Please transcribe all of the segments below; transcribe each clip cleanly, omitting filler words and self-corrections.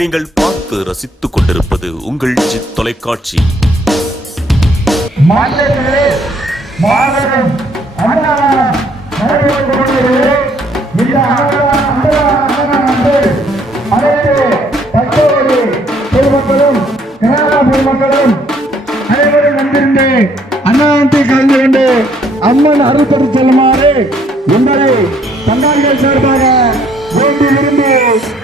நீங்கள் பார்த்து ரசித்துக் கொண்டிருப்பது உங்கள் ஜித் தொலைக்காட்சி. அனைவரும் வந்திருந்து அன்னதானத்தை கலந்து கொண்டு அம்மன் அருள் பெற்று செல்லுமாறு உங்களை பங்காளிகள் சார்பாக வேண்டி விரும்பி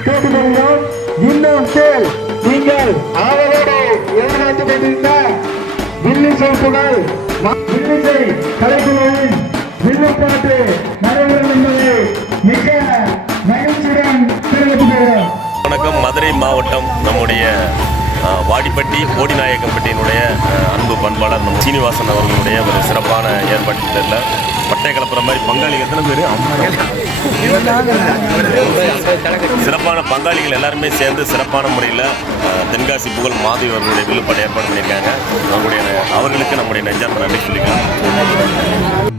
கேட்டுக்கொள்கிறோம். இன்னும் கேள் நீங்கள் ஆவலோடு எதிர்பார்த்துக் கொண்டிருந்த வில்லிசை புகழ் வில்லிசை கலைக்குழுவின் வில்லுப்பாட்டு நடைபெறும் என்பதை மிக மகிழ்ச்சியுடன் தெரிவித்துக்கிறோம். வணக்கம். மதுரை மாவட்டம் நம்முடைய வாடிப்பட்டி கோடிநாயக்கம்பட்டியினுடைய அன்பு பண்பாளர் நம்ம சீனிவாசன் அவர்களுடைய ஒரு சிறப்பான ஏற்பாட்டில் பட்டை கலப்புற மாதிரி பங்காளிகள் எத்தனை பேர் சிறப்பான பங்காளிகள் எல்லாருமே சேர்ந்து சிறப்பான முறையில் தென்காசி புகழ் மாதவி அவர்களுடைய வில்லுப்பாடு ஏற்பாடு பண்ணியிருக்காங்க. அவர்களுக்கு நம்முடைய நெஞ்சார்ந்த நன்றி சொல்லிக்கலாம்.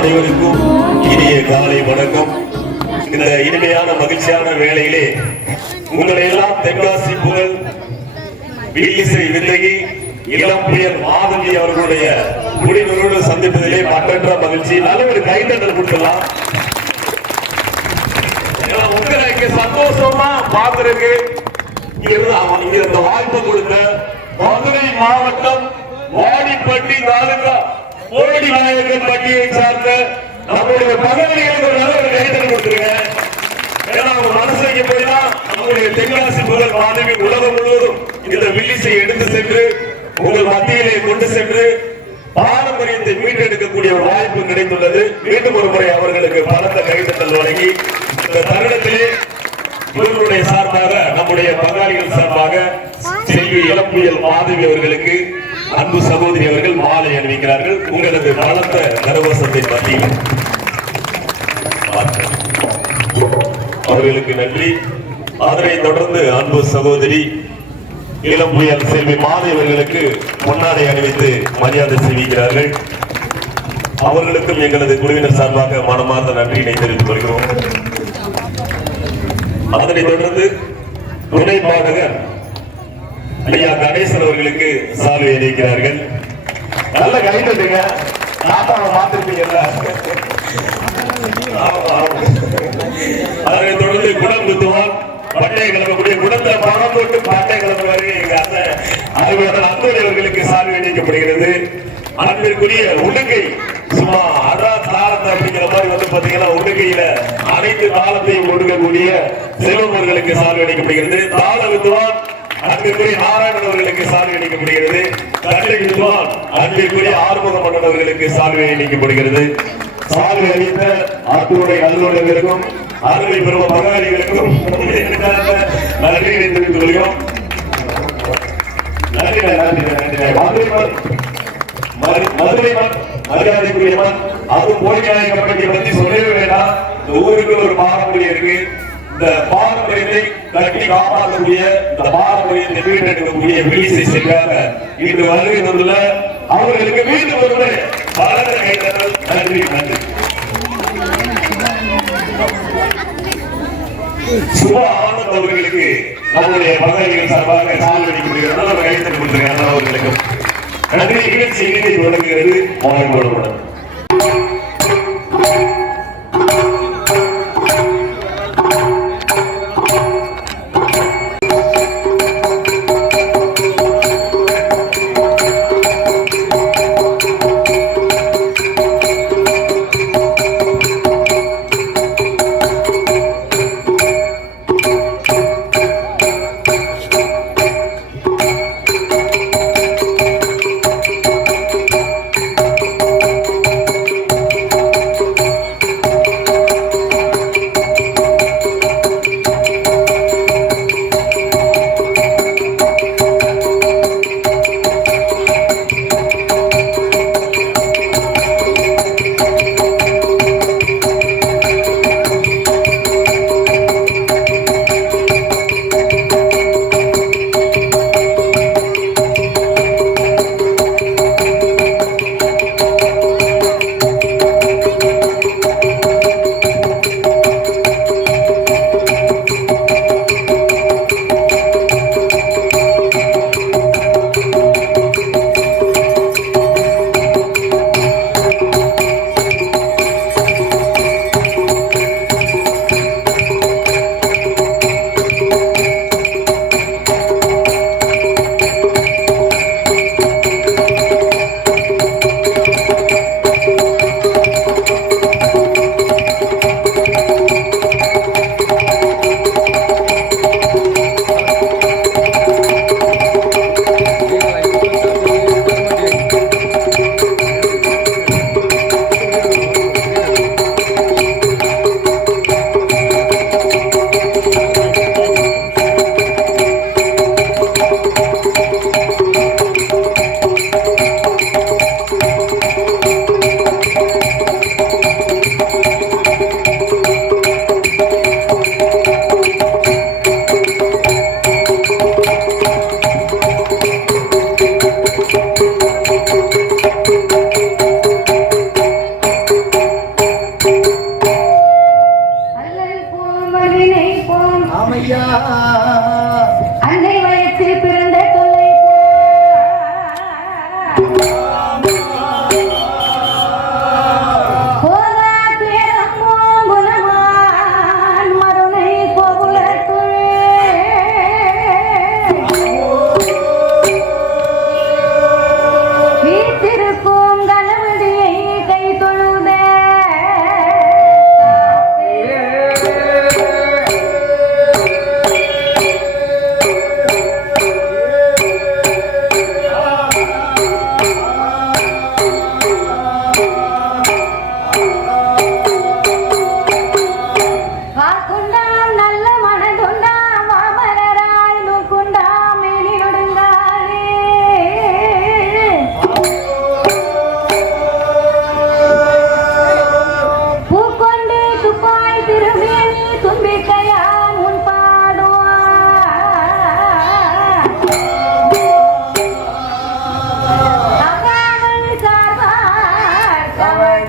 அனைவருக்கும் இனிய காலை வணக்கம். இந்த இனிமையான மகிழ்ச்சியான வேளையிலே உங்களை எல்லாம் தென்காசி புகழ் வில்லிசை விந்தகி இளம் புயல் மாதவி அவர்களுடைய முடிவுகளோடு சந்திப்பதிலே மற்றற்ற மகிழ்ச்சி. நல்ல ஒரு கைத்தட்டல் கொடுக்கலாம். உங்களுக்கு சந்தோஷமா பார்த்திருக்கு. இந்த வாய்ப்பு கொடுத்த மதுரை மாவட்டம் வாடிப்பட்டி தாலுகா போடி நாயகன் பட்டியை சார்ந்த நம்முடைய பகுதிகளுக்கு நல்ல ஒரு கைத்தட்டல் கொடுத்துருங்க. ஏன்னா அவங்க மனசுக்கு போயினா நம்முடைய தென்காசி புகழ் மாணவி உலகம் முழுவதும் இந்த வில்லிசை எடுத்து சென்று உங்கள் மத்தியிலே கொண்டு சென்று பாரம்பரியத்தை மீட்டெடுக்கக்கூடிய ஒரு வாய்ப்பு கிடைத்துள்ளது. மீண்டும் ஒரு முறை அவர்களுக்கு பலத்த கைத்தட்டல் வழங்கி இந்த தருணத்திலே இவர்களுடைய சார்பாக நம்முடைய பங்காளிகள் சார்பாக செல்வி இளம்புயல் மாதவி அவர்களுக்கு அன்பு சகோதரி அவர்கள் மாலை அணிவிக்கிறார்கள். உங்களது பலத்த கரவசத்தை மத்தியில் அவர்களுக்கு நன்றி. அதனை தொடர்ந்து அன்பு சகோதரி இளம்புயல் செல்வி மாதவி அவர்களுக்கு பொன்னாடை அணிவித்து மரியாதை செய்கிறார்கள். அவர்களுக்கும் எங்களது குழுவினர் சார்பாக மனமார்ந்த நன்றியினை தெரிவித்துக் கொள்கிறோம். அதனை தொடர்ந்து துணை பாடகர் ஐயா கணேசன் அவர்களுக்கு சால்வை அணிவிக்கிறார்கள். நல்ல கைதட்டுங்க. தாத்தாவை பார்த்திருப்பீங்கல்ல. அதனை தொடர்ந்து குடம் குத்துவான் பட்டை கிளம்பக்கூடிய குடத்தை பணம் போட்டு பட்டை கிளம்புவாரு எங்க அண்ணன் அன்புடைய அவர்களுக்கு சால்வை அணிவிக்கப்படுகிறது. அன்பிற்குரிய உடுக்கை சும்மா அடா தாளத்தை அப்படிங்கிற மாதிரி வந்து பாத்தீங்கன்னா உடுக்கையில அனைத்து தாளத்தையும் ஒடுக்கக்கூடிய செல்வர்களுக்கு சால்வை அளிக்கப்படுகிறது. தாள வித்துவான் அன்பிற்குரிய நாராயணன் அவர்களுக்கு சால்வை அளிக்கப்படுகிறது. கட்டை வித்துவான் அன்பிற்குரிய ஆறுமுக மன்னன் அவர்களுக்கு சால்வை அளிக்கப்படுகிறது. சால்வை அளித்த அத்துடைய அலுவலர்களுக்கும் அருமை பெறுவ பங்காளிகளுக்கும் நன்றி தெரிவித்துக் கொள்கிறோம். நன்றி நன்றி நன்றி. மதுரை மரியாதைக்குரியவன் அதுவும் போடிநாயகம் பற்றி சொல்லவே வேண்டாம். இந்த ஊருக்கு ஒரு பாரம்பரியம் இருக்கு. இந்த பாரம்பரியத்தை கட்டி காப்பாற்றக்கூடிய இந்த பாரம்பரியத்தை மீட்டெடுக்கக்கூடிய வில்லிசை செல்வாங்க இன்று வருகை வந்துள்ள அவர்களுக்கு மீண்டும் ஒரு பலத்த கைத்தட்டல். நன்றி நன்றி. சுப ஆனந்த் அவர்களுக்கு நம்முடைய பங்காளிகள் சார்பாக சால்வை அளிக்கப்படுகிறது. கைத்தட்டல் கொடுத்திருக்காங்க அவர்களுக்கும் நன்றி. நிகழ்ச்சி இணைந்து தொடங்குகிறது. மாணவர்களுடன்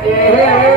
ஏ